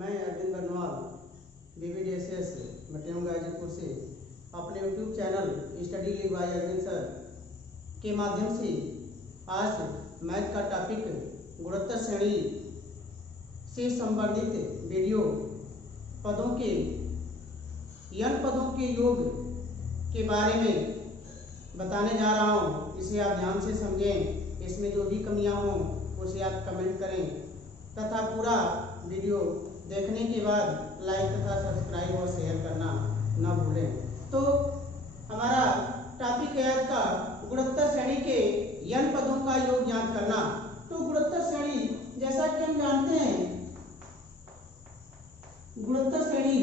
मैं अरविंद बरनवाल BBDSS मटियम गाजीपुर से अपने YouTube channel study leave by Arvind sir के माध्यम से आज मैथ का टॉपिक गुणोत्तर श्रेणी से संबंधित वीडियो पदों के पदों के योग के बारे में बताने जा रहा हूँ। इसे आप ध्यान से समझें। इसमें जो भी कमियां हों उसे आप कमेंट करें तथा पूरा वीडियो देखने के बाद लाइक तथा सब्सक्राइब और शेयर करना न भूलें। तो हमारा टॉपिक है आज का गुणोत्तर श्रेणी के n पदों का योग ज्ञात करना। तो गुणोत्तर श्रेणी जैसा कि हम जानते हैं, गुणोत्तर श्रेणी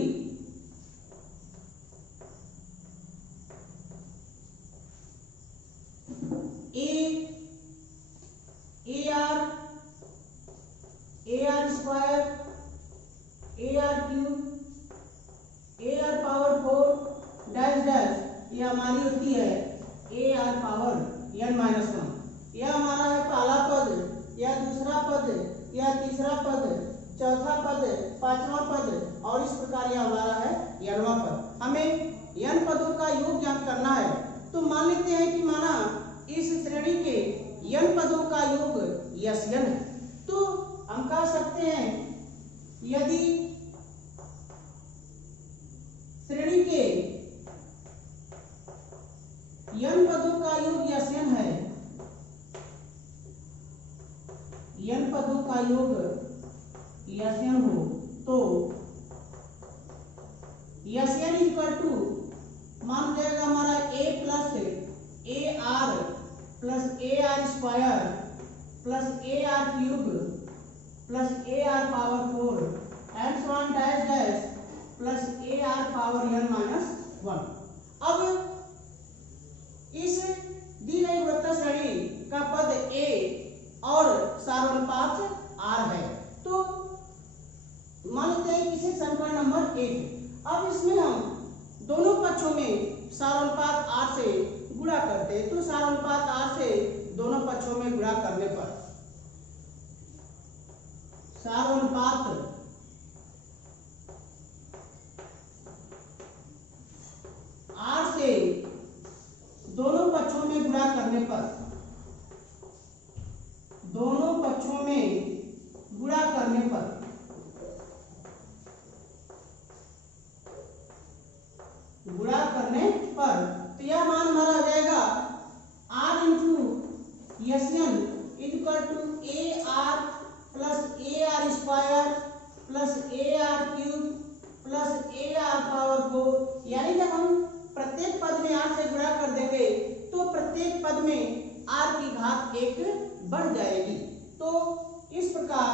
AR square, AR cube, AR power 4 dash dash, ये हमारी होती है AR पावर n-1। यह हमारा है पहला पद या दूसरा पद या तीसरा पद, चौथा पद, पांचवा पद और इस प्रकार यह हमारा है n वां पद। हमें n पदों का योग ज्ञात करना है। तो मान लेते हैं कि माना इस श्रेणी के n पदों का योग Sn है। तो हम कह सकते हैं यदि श्रेणी के n पदों का योग Sn है, n पदों का योग Sn हो तो Sn इक्वल टू मान जाएगा हमारा a plus AR plus AR square plus AR cube plus AR power 4 and so on dash dash plus AR power n-1। अब इस दी गई गुणोत्तर श्रेणी का पद A और सारानुपात R है। तो मान लेते हैं कि इसे समीकरण नंबर 1। अब इसमें हम दोनों पक्षों में सारानुपात R से गुणा करते हैं। तो सारानुपात R से दोनों पक्षों में गुणा करने पर सारानुपात R से दोनों पक्षों में गुणा करने पर, दोनों पक्षों में गुणा करने पर तो यह मान हमारा हो जाएगा R into Sn equal to AR plus AR square plus AR cube plus AR power 4। यानी जब हम प्रत्येक पद में R से गुणा कर देंगे तो प्रत्येक पद में R की घात 1 बढ़ जाएगी। तो इस प्रकार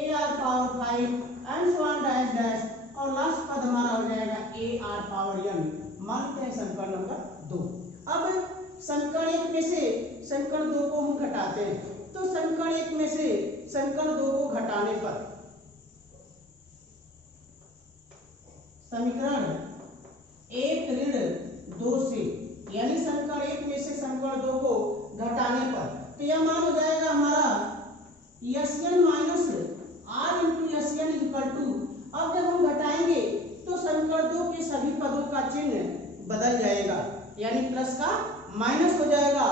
AR power 5 and so on dash dash और लास्ट पद हमारा हो जाएगा AR पावर n। मानते हैं समीकरण नंबर 2। अब समीकरण 1 में से समीकरण 2 को हम घटाते हैं। तो समीकरण 1 में से समीकरण 2 को घटाने पर समीकरण 1 ऋण 2 से, यानी समीकरण 1 में से समीकरण 2 को घटाने पर तो यह मान हो जाएगा हमारा Sn minus R into Sn equal to, अब जब हम घटाएंगे तो समीकरण 2 के सभी पदों का चिन्ह बदल जाएगा, यानी प्लस का माइनस हो जाएगा।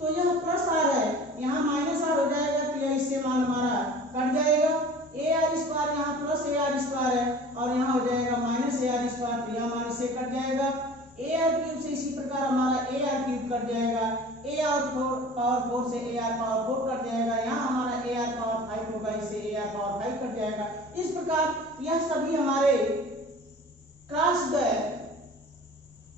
तो यह प्लस R है, यहाँ माइनस R हो जाएगा तो यह इससे मान हमारा कट जाएगा। AR स्क्वायर यहाँ प्लस AR स्क्वायर है और यहाँ हो जाएगा माइनस AR स्क्वायर, तो यह मान इससे कट जाएगा। AR क्यूब से इसी प्रकार हमारा AR क्यूब कट जाएगा। AR पावर 4 से AR पावर 4 कट जाएगा। यहाँ हमारा AR पावर 5 होगा, इससे AR पावर 5 कट जाएगा। इस प्रकार यह सभी हमारे क्रॉस गए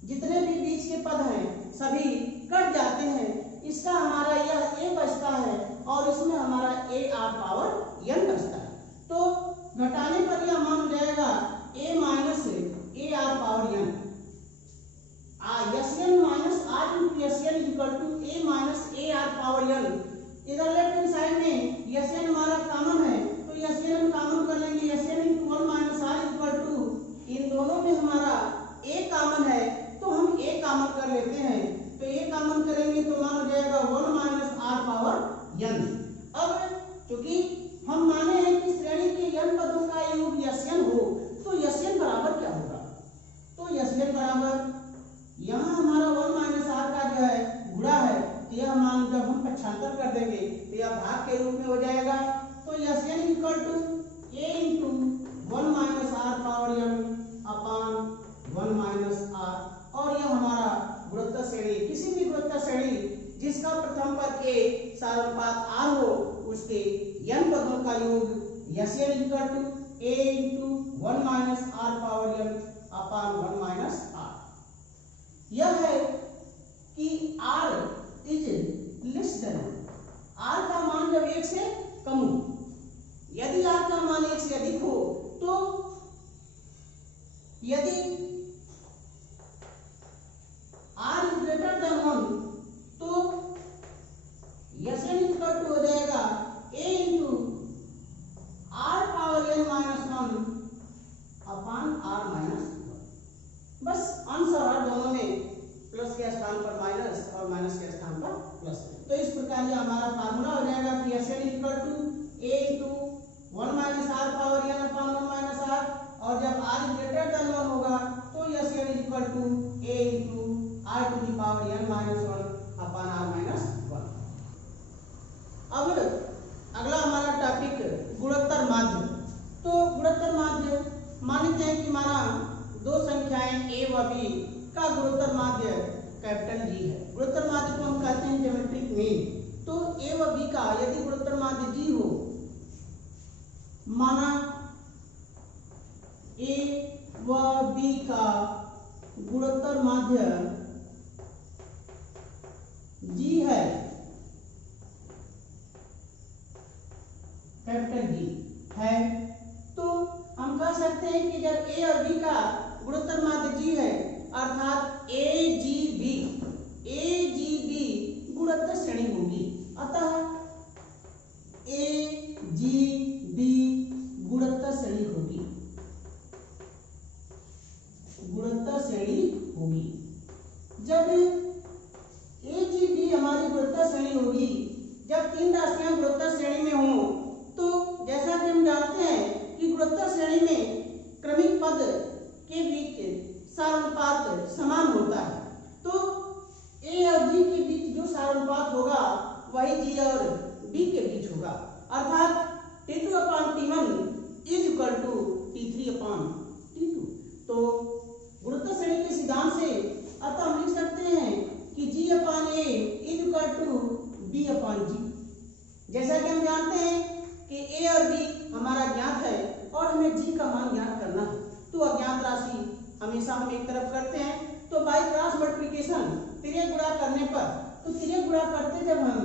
जितने भी बीच के पद हैं सभी कट जाते हैं। इसका हमारा यह A बचता है और इसमें हमारा AR पावर n बचता है। तो घटाने पर यह मान हो जाएगा A minus AR power n। Sn minus R into Sn equal to A minus AR power n। इधर लेफ्ट हैंड साइड में Sn हमारा कॉमन है तो Sn हम कॉमन कर लेंगे। Sn into 1 minus R equal to, इन दोनों में हमारा A कॉमन है तो हम A कॉमन कर लेते हैं। तो A कॉमन करेंगे तो मान हो जाएगा 1 माइनस R पावर n। अब चूंकि हम माने हैं कि श्रेणी के n पदों का योग पक्षांतर कर देंगे तो यह भाग के रूप में हो जाएगा। तो Sn equal to a into 1 minus r power m upon 1 minus r, और यह हमारा गुणोत्तर श्रेणी, किसी भी गुणोत्तर श्रेणी जिसका प्रथम पद के सारानुपात r हो उसके n पदों का योग Sn equal to a into 1 minus r power m upon 1 minus r. यह है कि r is less than, r का मान जब 1 से कम हो, यदि r का मान 1 से अधिक हो तो यदि r इज ग्रेटर देन 1 तो Sn इक्वल टू हो जाएगा a into r power n minus 1 upon r minus 1। बस अंश और हर दोनों में प्लस के स्थान पर माइनस और माइनस के स्थान पर प्लस। तो इस प्रकार ये हमारा फार्मूला हो जाएगा कि Sn equal to a into 1 minus r power n upon 1 minus r, और जब r ग्रेटर देन 1 होगा तो Sn equal to a into r to the power n minus 1 upon r minus 1। अब अगला हमारा टॉपिक गुणोत्तर माध्य। तो गुणोत्तर माध्य मानते हैं कि माना दो संख्याएं a व b का गुणोत्तर माध्य कैपिटल G है। गुणोत्तर माध्य को हम कहते हैं ज्योमेट्रिक मीन। तो a व b का यदि गुणोत्तर माध्य G हो, माना a व b का गुणोत्तर माध्य G है, कैपिटल G है, तो हम कह सकते हैं कि जब a और b का गुणोत्तर माध्य G है अर्थात AGB गुणोत्तर श्रेणी होगी। अतः AGB गुणोत्तर श्रेणी होगी, गुणोत्तर श्रेणी होगी। जब AGB हमारी गुणोत्तर श्रेणी होगी, जब तीन राशियां गुणोत्तर श्रेणी में हों, तो जैसा कि हम जानते हैं कि गुणोत्तर श्रेणी में क्रमिक पद के बीच सारानुपात समान होता है। तो a और g के बीच जो सारानुपात होगा वही g और b के बीच होगा, अर्थात T2 अपान T1 is equal to T3 upon T2। तो गुणोत्तर श्रेणी के सिद्धांत से अतः हम लिख सकते हैं कि g upon a is equal to b upon g। जैसा कि हम जानते हैं कि a और b हमारा ज्ञात है और हमें g का मान ज्ञात करना है, तो अज्ञात राशि हमेशा हम एक तरफ करते हैं। तो बाई क्रॉस मल्टीप्लिकेशन तिर्यक गुणा करने पर, तो तिर्यक गुणा करते जब हम,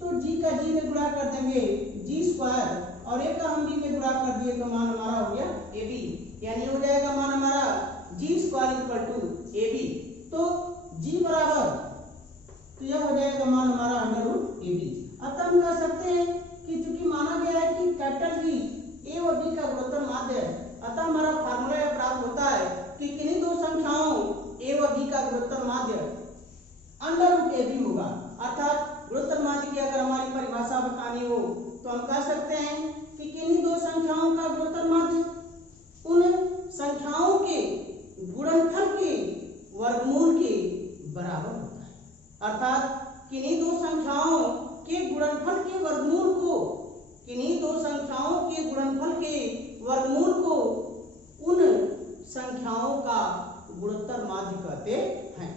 तो g का g में गुणा कर देंगे g स्क्वायर और a का हम b में गुणा कर दिए तो मान हमारा हो गया ab, यानी हो जाएगा मान हमारा g square equal to ab। तो g बराबर, तो यह हो जाएगा मान हमारा अंडर रूट ab। अतः हम कह सकते हैं कि चूंकि माना गया है कि कैपिटल G a और b का गुणोत्तर माध्य है, अतः हमारा फार्मूला यह प्राप्त होता है कि किन्हीं दो संख्याओं a व b का गुणोत्तर माध्य अंडर रूट ab होगा। अर्थात गुणोत्तर माध्य की अगर हमारी परिभाषा बतानी हो तो हम कह सकते हैं कि किन्हीं दो संख्याओं का गुणोत्तर माध्य उन संख्याओं के गुणनफल के वर्गमूल के बराबर होता है। अर्थात किन्हीं दो संख्याओं के गुणनफल के वर्गमूल को, किन्हीं दो संख्याओं के गुणनफल के वर्गमूल को उन संख्याओं का गुणोत्तर माध्य कहते हैं।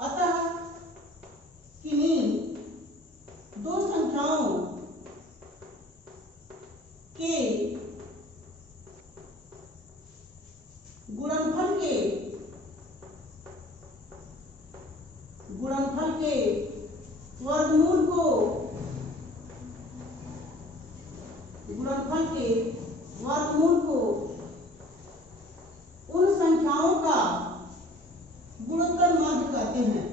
अतः किन्हीं दो संख्याओं के गुणनफल के वर्गमूल को, गुणनफल के वर्गमूल को उन संख्याओं का गुणोत्तर माध्य कहते हैं।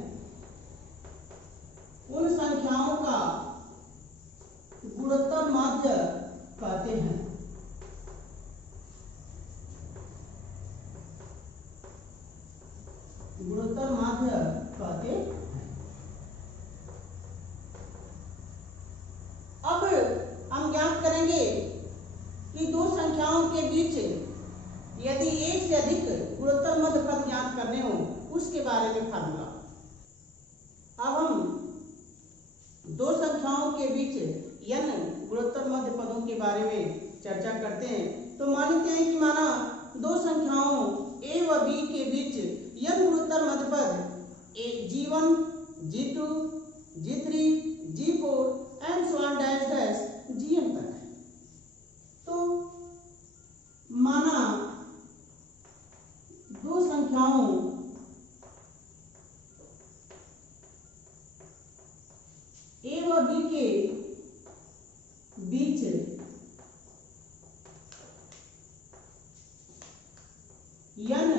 उन संख्याओं का के बीच n गुणोत्तर मध्य पदों के बारे में चर्चा करते हैं। तो मान लेते हैं कि माना दो संख्याओं a व b के बीच n गुणोत्तर मध्य पद g1, g2, g3, g4 and so on dash dash gn तक है। तो माना दो संख्याओं a व b के बीच n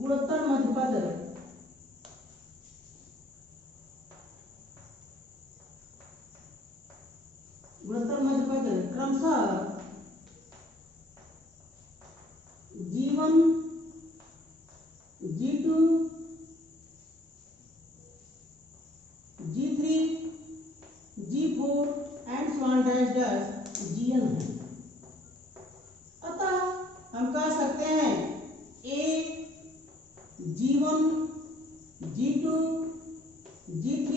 गुणोत्तर मध्य पद क्रमशः g1, g2, g3, g4 and so on dash dash gn है। अतः हम कह सकते हैं a g1, g2, g3,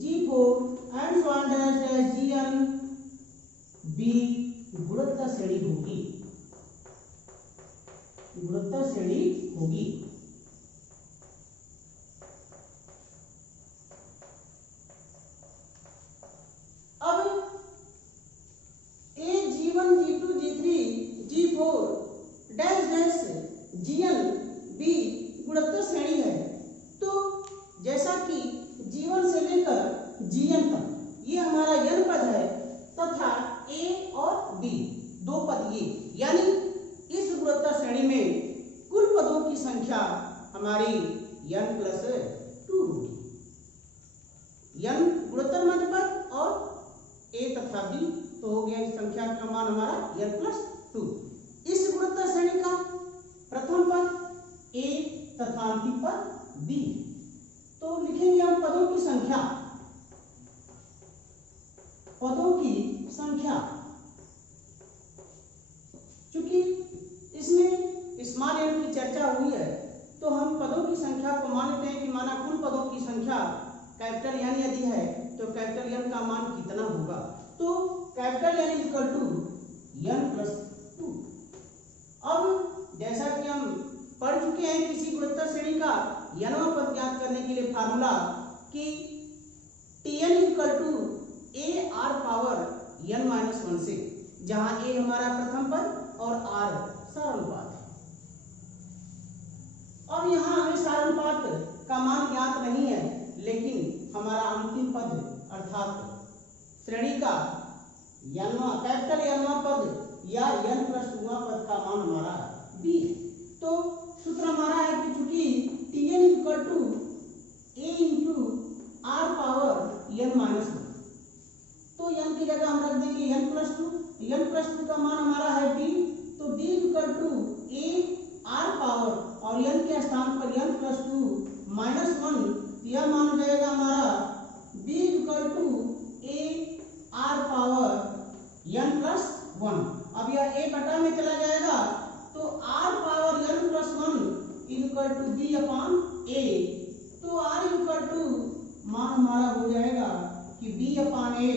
g4 and so on dash dash gn b गुणोत्तर श्रेणी होगी, गुणोत्तर श्रेणी होगी। अब a g1, g2, g3, g4 dash dash gn b गुणोत्तर श्रेणी है। तो जैसा कि g1 से लेकर gn तक ये हमारा n पद है तथा a और b दो पद ये, यानी इस गुणोत्तर श्रेणी में कुल पदों की संख्या हमारी n+2 होगी। n गुणोत्तर मध्य पद और a तथा b तो हो गया इस संख्या का मान हमारा n+2। इस गुणोत्तर श्रेणी का प्रथम पद a तथा अंतिम पद b। तो लिखेंगे हम पदों की संख्या, पदों की संख्या। चूंकि इसमें स्मॉल n की चर्चा हुई है तो हम पदों की संख्या को मानते हैं कि माना कुल पदों की संख्या कैपिटल N यदि है तो कैपिटल N का मान कितना होगा। तो capital N equal to n+2। अब जैसा कि हम पढ़ चुके हैं किसी गुणोत्तर श्रेणी का nवां पद ज्ञात करने के लिए फार्मूला कि Tn equal to a r power n-1 से, जहां a हमारा प्रथम पद और r सारानुपात है। अब यहाँ हमें सारानुपात का मान ज्ञात नहीं है, लेकिन हमारा अंतिम पद अर्थात श्रेणी का कैपिटल n-वां पद या n+2वां पद का मान हमारा b है। तो सूत्र हमारा है कि चूंकि Tn equal to a into r power n-1, तो n की जगह हम रख देंगे n+2 का मान हमारा है b। तो b equal to a r power और n के स्थान पर n+2-1, यह मान हो जाएगा हमारा b equal to a r power n+1। अब यह a बटा में चला जाएगा तो r power n+1 equal to b upon a। तो r इक्वल टू मान हमारा हो जाएगा कि b upon a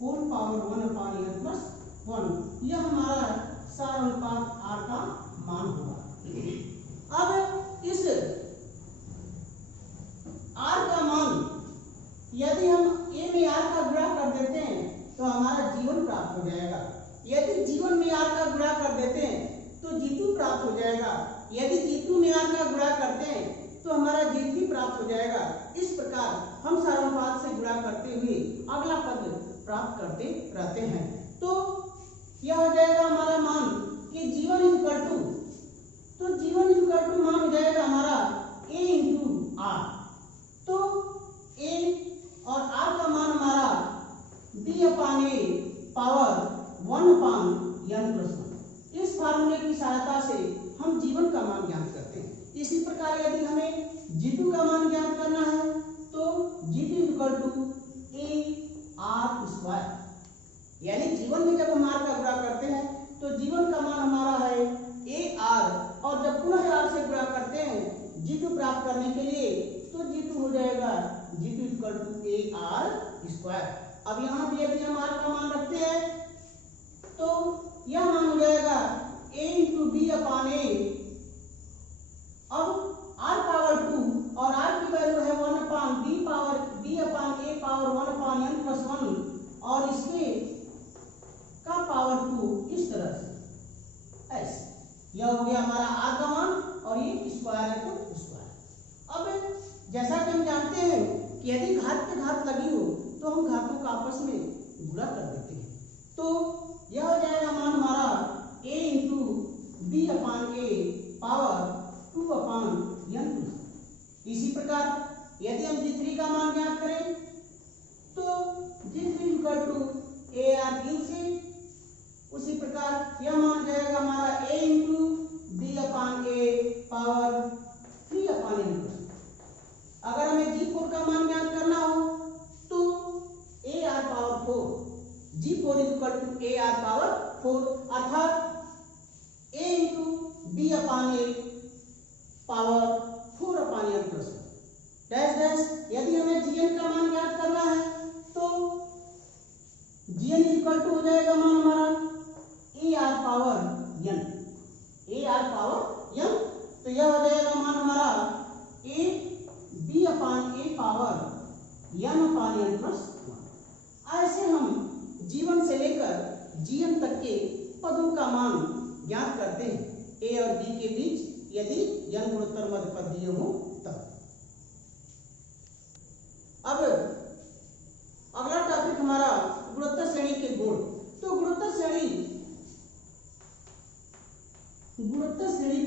whole power 1 upon n+1। यह हमारा सारानुपात r का मान होगा। अब इस r का मान यदि हम a में r का गुणा कर देते हैं तो हमारा g1 प्राप्त हो जाएगा। यदि g1 में r का गुणा कर देते हैं तो g2 प्राप्त हो जाएगा। यदि g2 में r का गुणा करते हैं तो हमारा g3 प्राप्त हो जाएगा। इस प्रकार हम सारानुपात से गुणा करते हुए अगला पद प्राप्त करते रहते हैं। तो यह हो जाएगा हमारा मान कि g1 इक्वल टू, तो g1 इक्वल टू मान हो जाएगा हमारा a इंटू r। तो a और r का मान हमारा b upon a power 1 upon n+1। इस फार्मूले की सहायता से हम g1 का मान ज्ञात करते हैं। इसी प्रकार यदि हमें g2 का मान ज्ञात करना है तो g2 equal to a r², यानी g1 में जब हम r का गुणा करते हैं तो g1 का मान हमारा है a r, और जब पुनः r से गुणा करते हैं g2 प्राप्त करने के लिए तो g2 हो जाएगा g2 equal to a r²। Square. अब यहाँ भी यदि हम r का मान रखते हैं तो यह मान हो जाएगा a इंटू बी अपान ए। अब r पावर 2 और r की वैल्यू है 1 अपान b upon a power 1 upon n plus 1 और इसके का पावर 2 इस तरह से ऐसे। यह हो गया हमारा r का मान और ये स्क्वायर है तो स्क्वायर। अब जैसा कि हम जानते हैं कि यदि घात पे घात लगी हो तो हम घातों का आपस में गुणा कर देते हैं, तो यह हो जाएगा मान हमारा a into b upon a power 2 upon n। इसी प्रकार यदि हम g3 का मान ज्ञात करें तो g3 equal to a r cube से, उसी प्रकार यह मान जाएगा हमारा a into b upon a power 3 upon n। अगर हमें g4 का मान ज्ञात करना हो तो a r power 4, g4 equal to a r power 4 अर्थात a into b upon a power 4 upon n plus dash dash. यदि हमें gn का मान ज्ञात करना है तो gn इक्वल टू हो जाएगा मान हमारा a r power n, a r power n। तो यह हो जाएगा मान हमारा a b upon a power n upon n plus 1। ऐसे हम g1 से लेकर gn तक के पदों का मान ज्ञात करते हैं a और b के बीच यदि n गुणोत्तर मध्य पद दिए हो तब। अब अगला टॉपिक हमारा गुणोत्तर श्रेणी के गुण। तो गुणोत्तर श्रेणी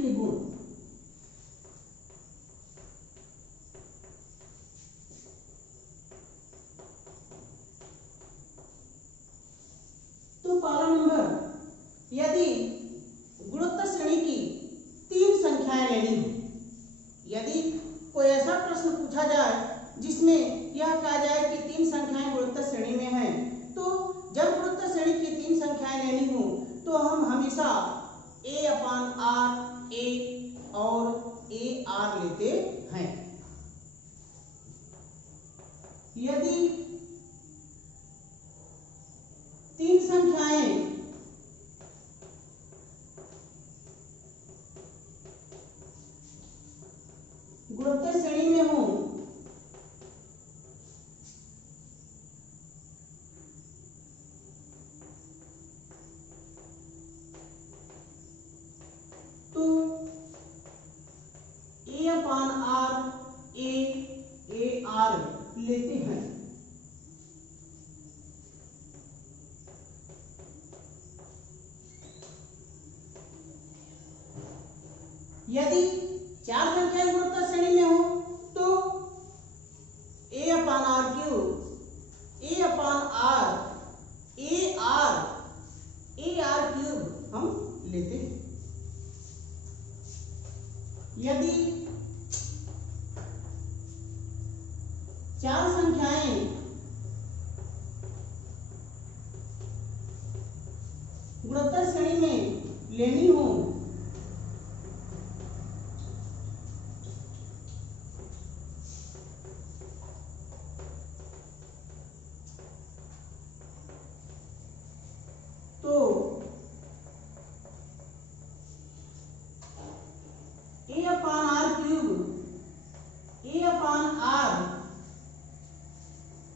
के गुण तो पहला नंबर, यदि गुणोत्तर श्रेणी की 3 संख्याएं लेनी हो। यदि कोई ऐसा प्रश्न पूछा जाए जिसमें यह कहा जाए कि 3 संख्याएं गुणोत्तर श्रेणी में हैं, तो जब गुणोत्तर श्रेणी की 3 संख्याएं लेनी हो तो हम हमेशा a अपान r a और a r लेते हैं। यदि 3 संख्याएं गुणोत्तर श्रेणी में हो तो a upon r a r लेते हैं। यदि 4 संख्याएं गुणोत्तर श्रेणी में हो तो a upon r cube a upon r a r cube हम लेते हैं। यदि 4 संख्याएं गुणोत्तर श्रेणी में लेनी हो तो a upon r cube a upon r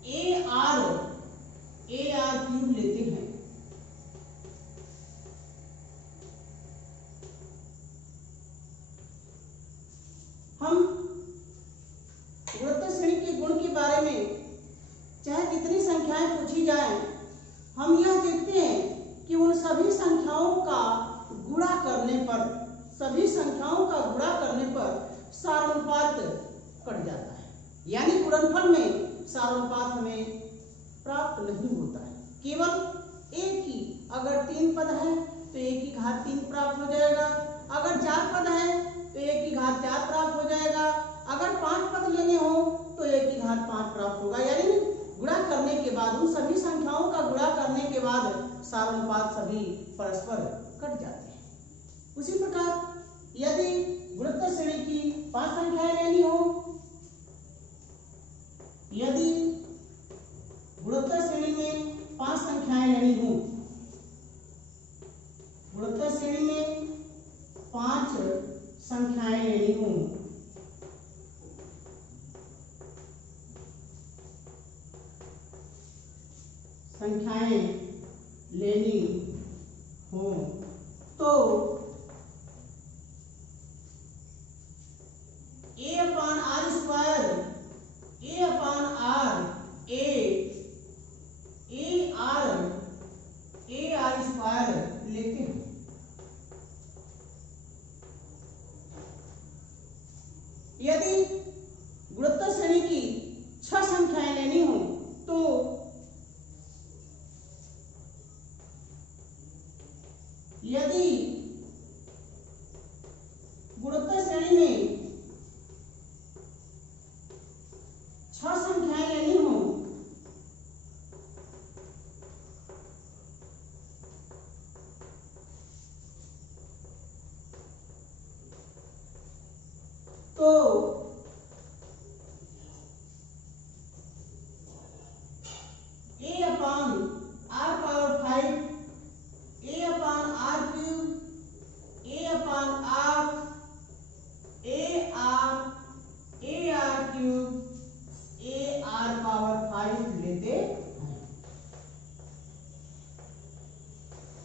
a r cube लेते हैं। हम गुणोत्तर श्रेणी के गुण के बारे में चाहे कितनी संख्याएं पूछी जाए, हम यह देखते हैं कि उन सभी संख्याओं का गुणा करने पर सारानुपात कट जाता है, यानी गुणनफल में सारानुपात हमें प्राप्त नहीं होता है। केवल एक ही, अगर 3 पद है तो एक की घात 3 प्राप्त हो जाएगा, अगर 4 पद है तो एक की घात 4 प्राप्त हो जाएगा, अगर 5 पद लेने हो तो एक की घात 5 प्राप्त होगा। यानी गुणा करने के बाद, उन सभी संख्याओं का गुणा करने के बाद सारानुपात सभी परस्पर कट जाते हैं। उसी प्रकार यदि गुणोत्तर श्रेणी की 5 संख्याएं लेनी हो, यदि संख्याएं लेनी हो तो a upon r square a upon r a r square लेते हैं। यदि गुणोत्तर श्रेणी की 6 संख्याएं लेनी हो तो यदि गुणोत्तर श्रेणी में 6 संख्याएं लेनी हो तो a upon r power 5 a upon r cube a upon r cube a r power 5 लेते हैं।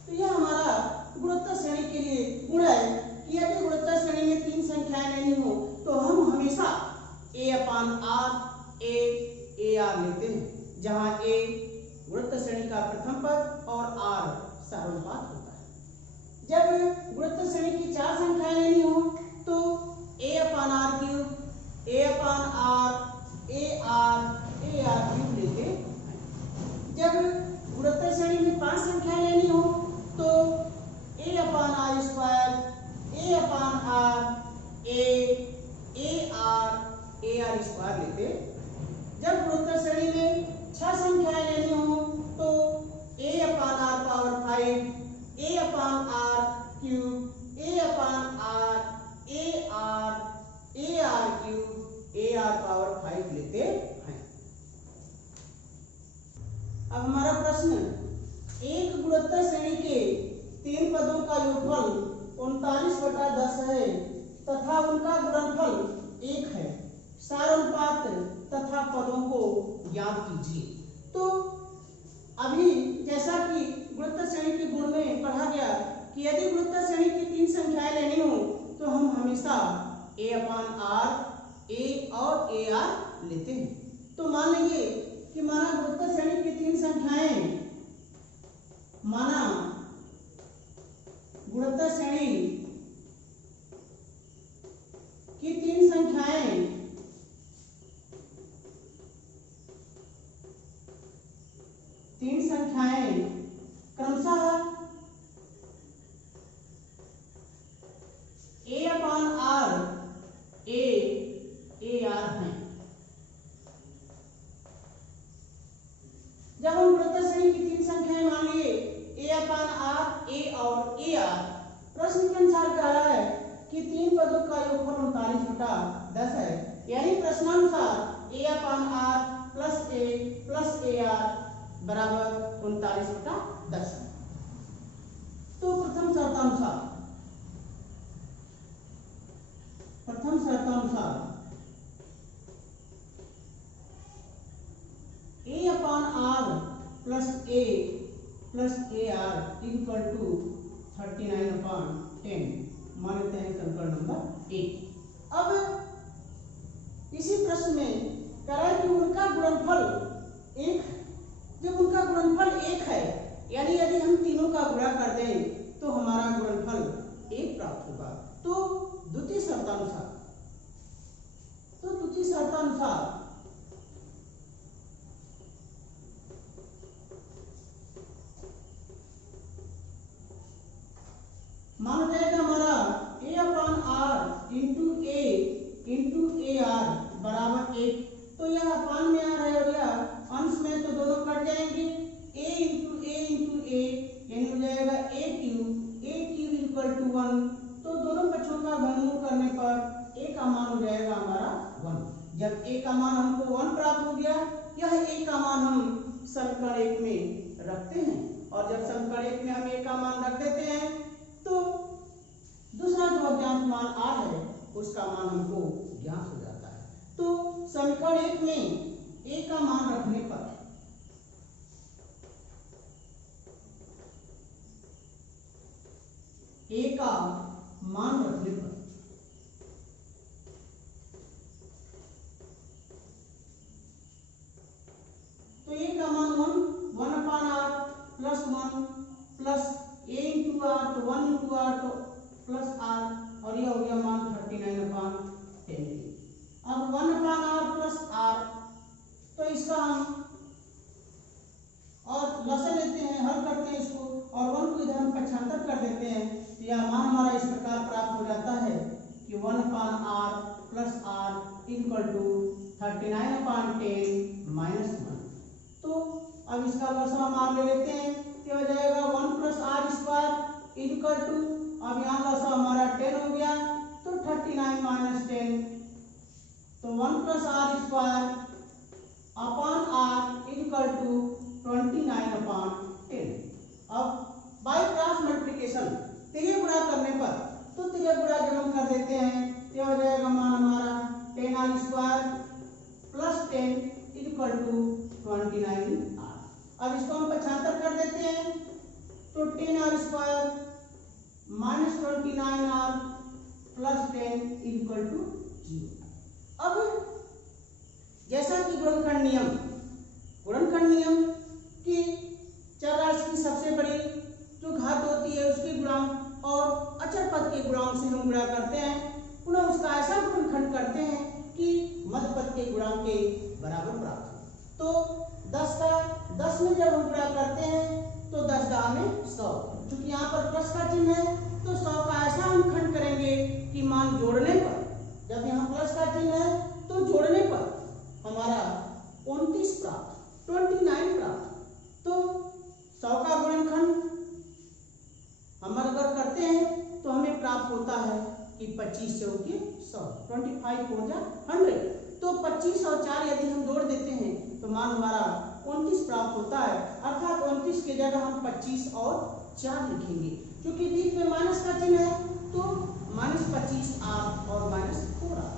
तो यह हमारा गुणोत्तर श्रेणी के लिए गुण है कि यदि गुणोत्तर श्रेणी में 3 संख्याएं लेनी हो तो हम हमेशा a upon r a r लेते हैं, जहां a गुणोत्तर श्रेणी का प्रथम पद और r सारोनुपात होता है। जब गुणोत्तर श्रेणी की 4 संख्याएं लेनी हो तो a upon r cube a upon r cube लेते हैं। जब गुणोत्तर श्रेणी में 5 संख्याएं लेनी हो तो a upon r square a upon r r square लेते। जब गुणोत्तर श्रेणी में 6 संख्याएं लेनी हो तो a upon r power 5 a upon r cube a upon r cube a r power 5 लेते हैं। अब हमारा प्रश्न, एक गुणोत्तर श्रेणी के 3 पदों का योगफल 39/10 है तथा उनका गुणनफल 1 है। सारानुपात तथा पदों को ज्ञात कीजिए। तो अभी जैसा कि गुणोत्तर श्रेणी के गुण में पढ़ा गया कि यदि गुणोत्तर श्रेणी की 3 संख्याएं लेनी हो तो हम हमेशा a अपान आर और ए आर लेते हैं। तो मान लीजिए कि माना गुणोत्तर श्रेणी की 3 संख्याएं, माना गुणोत्तर श्रेणी की 3 संख्याएं क्रमशः a upon r a r हैं। जब हम गुणोत्तर श्रेणी की 3 संख्याएं मान लिए a अपान आर ए और ए आर, प्रश्न के अनुसार कह रहा है कि 3 पदों का योगफल 39/10 है, यानी प्रश्नानुसार a upon r plus a r बराबर 39/10। तो प्रथम शर्तानुसार a upon r plus a r equal to 39/10 मानते हैं समीकरण नंबर 1। अब इसी प्रश्न में कह रहा है कि उनका गुणनफल 1, जब उनका गुणनफल 1 है यानी यदि हम तीनों का गुणा कर दें तो हमारा गुणनफल 1 प्राप्त होगा। तो द्वितीय शर्तानुसार मान जाएगा हमारा a upon r into a r बराबर 1। तो यह अपान में आ रहा है और यह अंश में, तो दोनों कट जाएंगे। a इंटू ए यानी हो जाएगा a क्यूब इक्वल टू 1। तो दोनों पक्षों का घनमूल करने पर a का मान हो जाएगा हमारा 1। जब a का मान हमको 1 प्राप्त हो गया, यह a का मान हम समीकरण 1 में रखते हैं और जब समीकरण 1 में हम a का मान रख देते हैं तो दूसरा जो अज्ञात मान r है उसका मान हमको ज्ञात हो जाता है। तो समीकरण 1 में a का मान रखने पर ए का मान रखने पर तो ए का मान 1/r plus 1 plus a into r, तो 1 इंटू आर तो प्लस आर, और यह हो गया मान 39/10। अब 1/r प्लस आर, तो इसका हम और लसन लेते हैं, हल करते हैं इसको, और 1 को इधर हम पक्षांतर कर देते हैं, तो यह मान हमारा इस प्रकार प्राप्त हो जाता है कि 1/r plus r equal to 39/10 minus 1। तो अब इसका लसन हम आर ले लेते हैं, क्या हो जाएगा 1 plus r square equal to, अब यहाँ लसन हमारा 10 हो गया, तो 39 माइनस 10, तो 1 plus r square upon r equal to 29/10। अब बाय क्रॉस मल्टीप्लिकेशन तिर्यक गुणा करने पर, तो तिर्यक गुणा जब हम कर देते हैं क्या हो जाएगा मान हमारा 10r square plus 10 equal to 29r। अब इसको हम पक्षांतर कर देते हैं, तो 10r square minus 29r plus 10 equal to 0। अब जैसा कि गुणनखंड नियम कि चर राशि की सबसे बड़ी जो घात होती है उसके गुणांक और अचर पद के गुणांक से हम गुणा करते हैं, पुनः उसका ऐसा गुणनखंड करते हैं कि मध्य पद के गुणांक के बराबर प्राप्त हो। तो 10 का 10 में जब हम गुणा करते हैं तो 10 दाम में 100, क्योंकि यहाँ पर प्लस का चिन्ह है, तो 100 का ऐसा हम खंड करेंगे कि मान जोड़ने पर, जब यहाँ प्लस का चिन्ह है तो जोड़ने पर हमारा 29 प्राप्त, 29 प्राप्त। तो 100 का गुणनखंड हम अगर करते हैं तो हमें प्राप्त होता है कि 25 चौके 100, 25 4 जा 100, तो 25 और 4 यदि हम जोड़ देते हैं तो मान हमारा 29 प्राप्त होता है, अर्थात 29 की जगह हम 25 और 4 लिखेंगे, क्योंकि बीच में माइनस का चिन्ह है, तो माइनस 25 आर और माइनस 4 आर।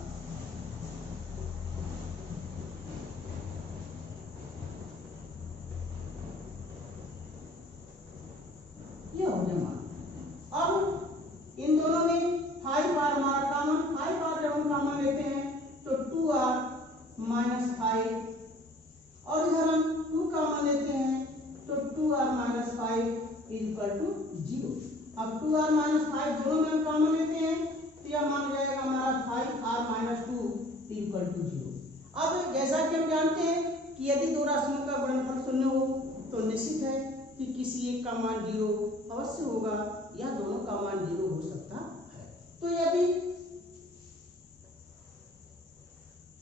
अब इन दोनों में 5r हमारा कॉमन, 5r जब हम कॉमन लेते हैं तो 2r माइनस 5, और इधर हम 2 कॉमन लेते हैं तो 2r माइनस 5 इक्वल टू 0। अब 2r माइनस 5 दोनों में हम कॉमन लेते हैं तो यह मान जाएगा हमारा 5r माइनस 2 इक्वल टू 0। अब जैसा कि हम जानते हैं कि यदि दो राशियों का गुणनफल शून्य हो तो निश्चित है कि किसी एक का मान 0 अवश्य होगा या दोनों का मान 0 हो सकता है। तो यदि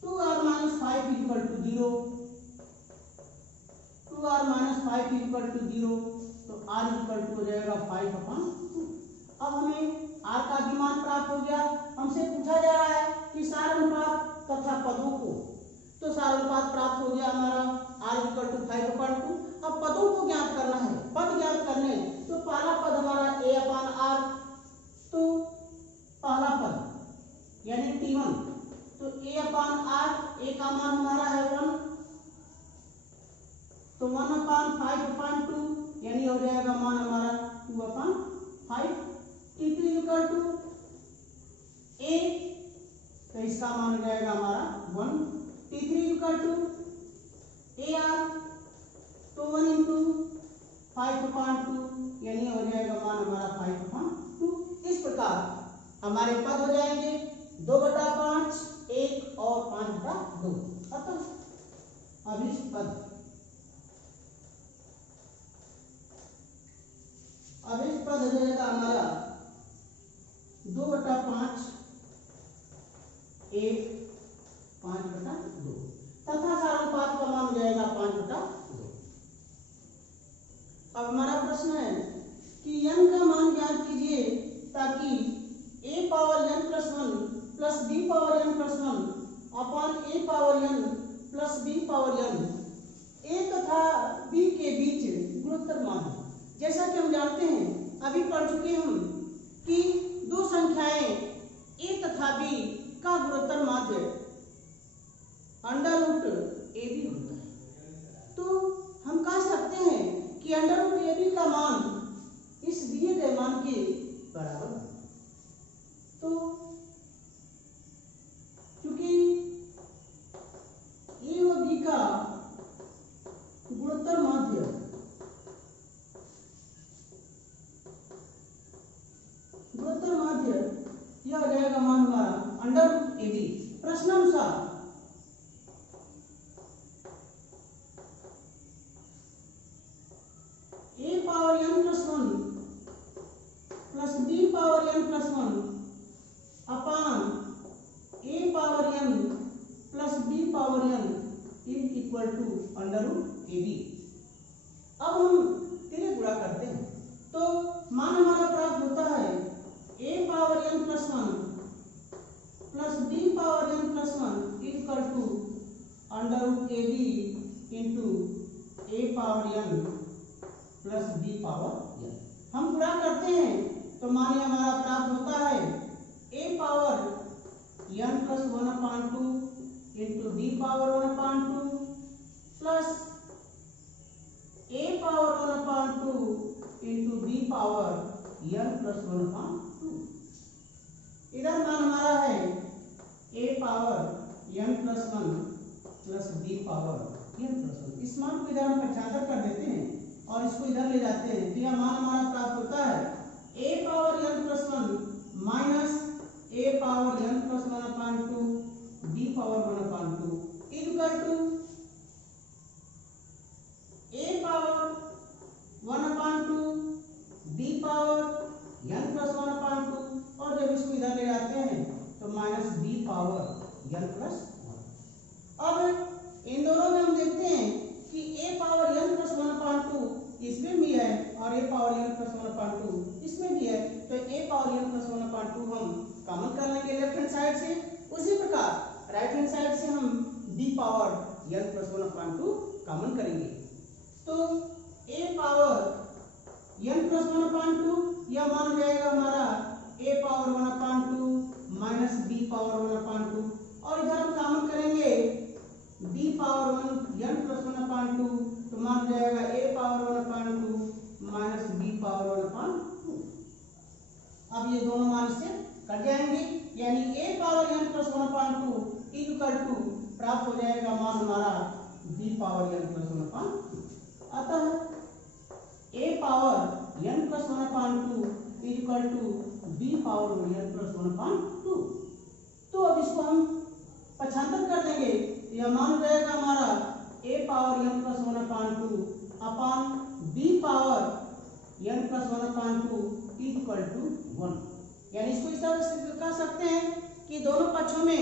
2r minus 5 equal to 0, 2r minus 5 equal to 0, तो r इक्वल टू हो जाएगा 5/2। अब हमें r का भी मान प्राप्त हो गया। हमसे पूछा जा रहा है कि सार अनुपात तथा पदों को, तो सार अनुपात प्राप्त हो गया हमारा r इक्वल टू 5/2। अब पदों को ज्ञात करना है, पद ज्ञात करने, तो पहला पद हमारा a/r, तो पहला पद यानी t1, तो a/r, a का मान हमारा है 1, तो 1/5/2 यानी हो जाएगा मान हमारा 2/5। t2 इक्वल टू a, तो इसका मान हो जाएगा हमारा 1। t3 इक्वल टू ar, तो 1 इंटू 5/2 यानी हो जाएगा मान हमारा 5/2। इस प्रकार हमारे पद हो जाएंगे 2/5, 1 और 5/2। अतः अभिष्ट पद, अभिष्ट पद हो जाएगा हमारा 2/5, 1, 5/2 तथा सारानुपात का मान हो जाएगा 5/2। अब हमारा प्रश्न है कि n का मान ज्ञात कीजिए ताकि a power n plus 1 plus b power n plus 1 upon a power n plus b power n a तथा b के बीच गुणोत्तर मान है। जैसा कि हम जानते हैं, अभी पढ़ चुके हम कि दो संख्याएं a तथा b का गुणोत्तर माध्य √ab होता है। तो हम कह सकते हैं कि √ab का मान इस दिए गए मान के बराबर equal to under root A b. अब हम तिरे गुणा करते हैं तो मान हमारा प्राप्त होता है a power n plus 1 plus b power n plus 1 equal to under root A b into a power n plus b power n। हम गुणा करते हैं तो मानिए हमारा प्राप्त होता है a power n plus 1/2 into b power 1/2 plus a power 1/2 into b power n plus 1/2। इधर मान हमारा है a power n plus 1 plus b power n plus 1। इस मान को इधर हम 75 कर देते हैं और इसको इधर ले जाते हैं तो यह मान हमारा प्राप्त होता है a power n plus 1 minus a power n plus 1/2 b power 1/2 equal to a power 1/2 b power n plus 1/2 और जब इसको इधर ले जाते हैं तो minus b power n plus 1। अब इन दोनों में हम देखते हैं कि a पावर n प्लस 1/2 इसमें भी है और a पावर n प्लस 1/2 इसमें भी है तो a पावर n प्लस 1/2 हम कॉमन कर लेंगे लेफ्ट हैंड साइड से। उसी प्रकार राइट हैंड साइड से हम b power n plus 1/2 common करेंगे तो a पावर n प्लस 1/2 यह मान जाएगा हमारा a power 1/2 minus b power 1/2 और इधर हम कॉमन करेंगे b पावर 1 n प्लस 1/2 तो मान जाएगा a power 1/2 minus b power 1/2। अब ये दोनों मान से कट जाएंगे यानी a power n plus 1/2 equal to प्राप्त हो जाएगा मान हमारा b पावर n प्लस 1/2। अतः a power n plus 1/2 equal to b power n plus 1/2। तो अब इसको हम 75 कर देंगे यह मान हो जाएगा हमारा a power n plus 1/2 upon b power n plus 1/2 equal to 1। यानी इसको इस तरह से कह सकते हैं कि दोनों पक्षों में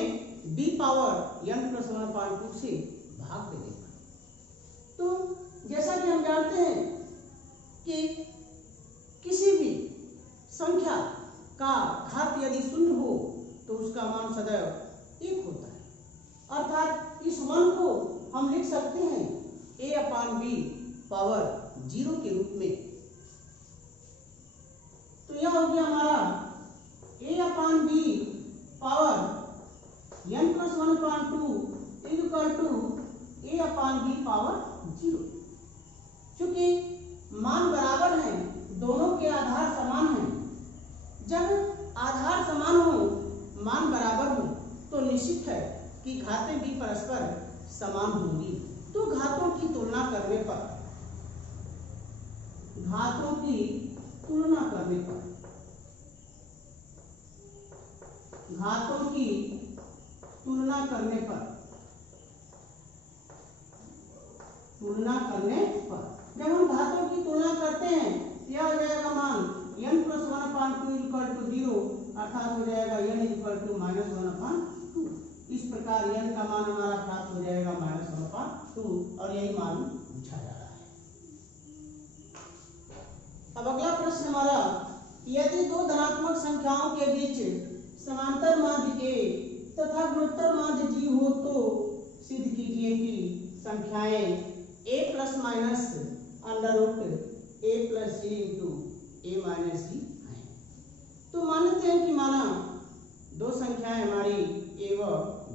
b पावर n प्लस 1/2 से भाग दे देगा। तो जैसा कि हम जानते हैं कि किसी भी संख्या का घात यदि शून्य हो तो उसका मान सदैव 1 होता है। अर्थात इस 1 को हम लिख सकते हैं a/b पावर 0 के रूप में। तो यह हो गया हमारा a/b power n plus 1/2 equal to a/b power 0। चूंकि मान बराबर हैं दोनों के आधार समान हैं। जब आधार समान हो मान बराबर हो तो निश्चित है कि घातें भी परस्पर समान होंगी। तो घातों की तुलना करने पर जब हम घातों की तुलना करते हैं यह हो जाएगा मान n प्लस 1/2 इक्वल टू 0 अर्थात हो जाएगा n इक्वल टू माइनस 1/2। इस प्रकार n का मान हमारा प्राप्त हो जाएगा माइनस 1/2 और यही मान पूछा जा रहा है। अब अगला प्रश्न हमारा यदि दो धनात्मक संख्याओं के बीच समांतर माध्य a तथा गुणोत्तर माध्य g हो तो सिद्ध कीजिए कि संख्याएं a plus minus under root a plus g into a minus g है। तो मानते हैं कि माना दो संख्याएं हमारी a व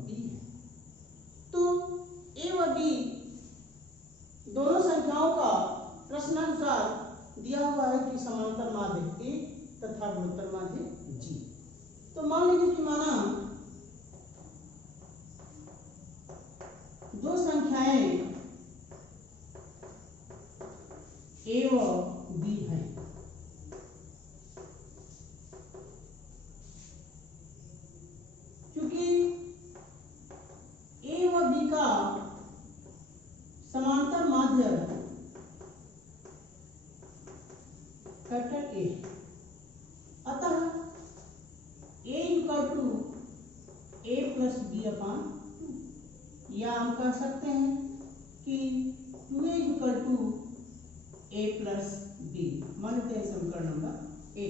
b है। तो a व b दोनों संख्याओं का प्रश्नानुसार दिया हुआ है कि समांतर माध्य a तथा गुणोत्तर माध्य g। तो मान लीजिए कि माना दो संख्याएं a व b हैं। क्योंकि a व b का समांतर माध्य कैपिटल A, अतः a equal to a plus b upon 2। या हम कह सकते हैं 1।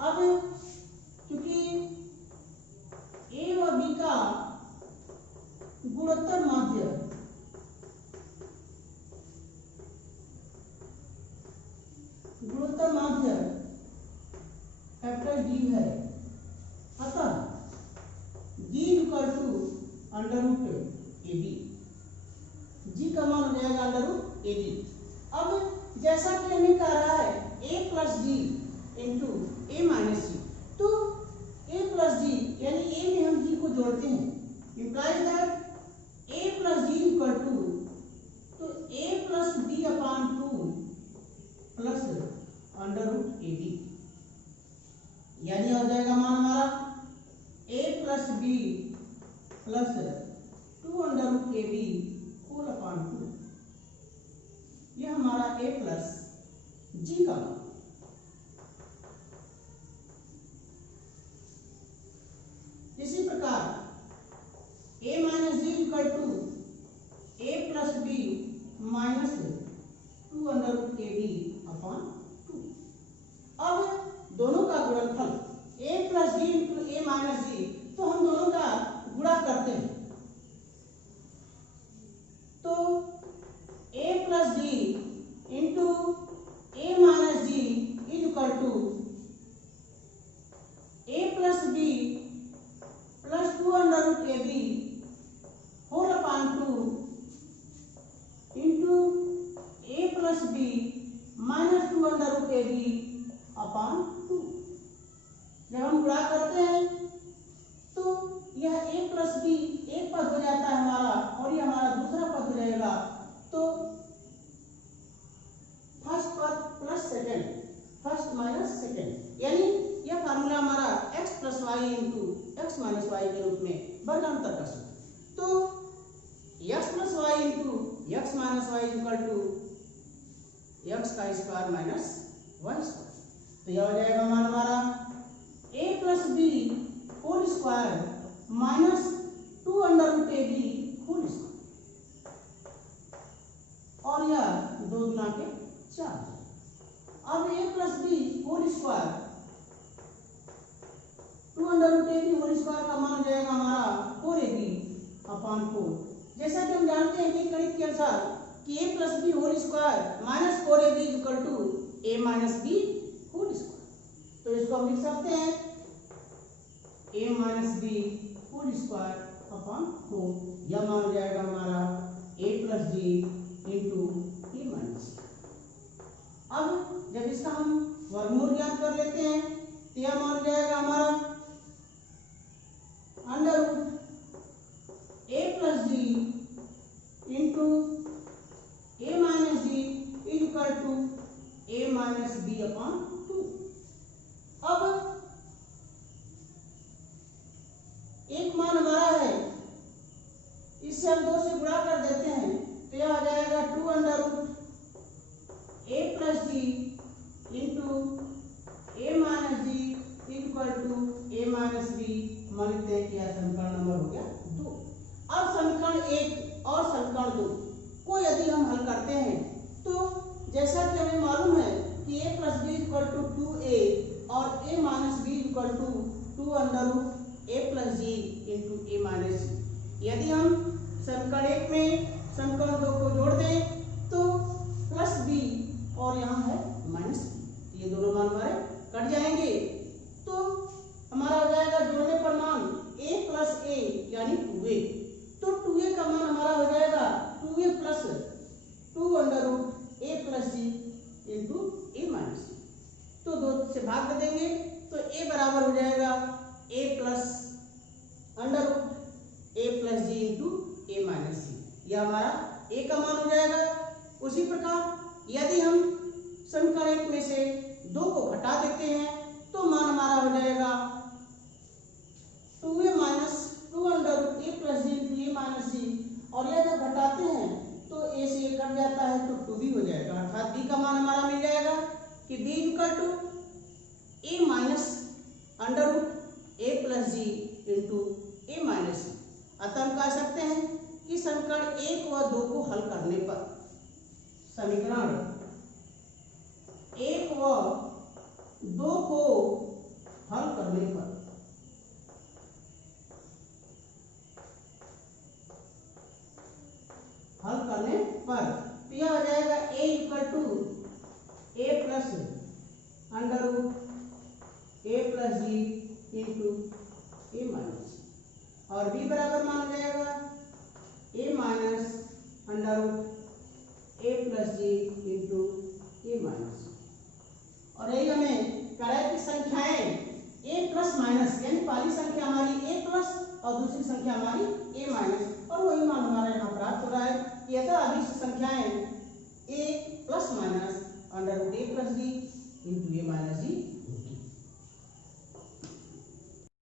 अब क्योंकि ए व बी का गुणोत्तर माध्य कैपिटल डी है, अतः G equal to under root A B, G का मान हो जाएगा अंडर रूट ए बी। अब जैसा कि हमें कह रहा है ए प्लस डी इंटू ए माइनस जी, तो ए प्लस डी यानी ए में हम जी को जोड़ते हैं, implies that A plus D equal to, तो A plus B upon 2 plus under root A B, यानी हो जाएगा मान हमारा A plus B plus 2 under root A B whole upon 2, यह हमारा ए प्लस जी का मान। इसी प्रकार A minus G equal to A plus B minus 2 under root A B upon 2। अब दोनों का गुणनफल A plus D into A minus G, तो हम दोनों का गुणा करते हैं, तो A plus D into A minus G is equal to A plus B plus 2 under root A B whole upon 2 into A plus B minus 2 under root A B upon 2। जब हम गुणा करते हैं तो यह a प्लस बी एक पद हो जाता है हमारा, और यह हमारा दूसरा पद हो जाएगा, तो फर्स्ट पद plus second, first minus second, यानी यह फार्मूला हमारा x plus y into x minus y के रूप में वर्गांतर का सूत्र। तो x plus y into x minus y equal to x का स्क्वायर माइनस वाई स्क्वायर, तो यह हो जाएगा मान हमारा a plus b whole square minus 2 under root A B whole square, और यह 2 गुना के 4। अब a plus b whole square 2 under root A B whole square का मान हो जाएगा हमारा 4ab अपॉन 4। जैसा कि हम जानते हैं कि गणित के अनुसार कि a plus b whole square minus 4ab equal to a minus b whole square, तो इसको हम लिख सकते हैं a minus b whole square upon 4, यह मान हो जाएगा हमारा a plus D into A minus. अब जब इसका हम वर्गमूल ज्ञात कर लेते हैं तो यह मान हो जाएगा हमारा under root a plus D into A minus d equal to a minus b upon 2। अब एक मान हमारा है, इससे हम 2 से गुणा कर देते हैं, तो यह आ जाएगा 2 under root a plus D into A minus d equal to a minus b, मान लेते हैं कि यह समीकरण नंबर हो गया 2। अब समीकरण 1 और समीकरण 2 को यदि हम हल करते हैं, तो जैसा कि हमें मालूम है कि a plus B equal to 2a और a minus B equal to 2 under root a plus ji into A minus G. यदि हम समीकरण 1 में समीकरण 2 को जोड़ दें तो प्लस बी और यहाँ है माइनस बी, ये दोनों मान हमारे कट जाएंगे, तो हमारा हो जाएगा जोड़ने पर मान a प्लस ए यानी 2a, तो 2a का मान हमारा हो जाएगा 2a plus 2 under root a plus ji into A minus G, तो 2 से भाग कर देंगे तो a बराबर हो जाएगा a plus under root a plus ji into A minus G, यह हमारा a का मान हो जाएगा। उसी प्रकार यदि हम समीकरण 1 में से 2 को घटा देते हैं तो मान हमारा हो जाएगा 2a minus 2 under root a plus ji into A minus G, और यह जब घटाते हैं तो a से a कट जाता है तो 2b हो जाएगा, अर्थात b का मान हमारा मिल जाएगा कि b equal to a minus under root a plus ji into A minus G. अतः हम कह सकते हैं कि समीकरण 1 व 2 को हल करने पर समीकरण 1 व 2 को हल करने पर तो यह हो जाएगा a equal to a plus under root a plus ji into A minus, और b बराबर मान जाएगा a minus under root a plus ji into A minus. और यही हमें करा कि संख्याएं a प्लस माइनस, यानी पहली संख्या हमारी a प्लस और दूसरी संख्या हमारी a माइनस, और वही मान हमारा यहाँ प्राप्त हो रहा है कि यथा अभिष्ट संख्याएं a plus minus under root a plus ji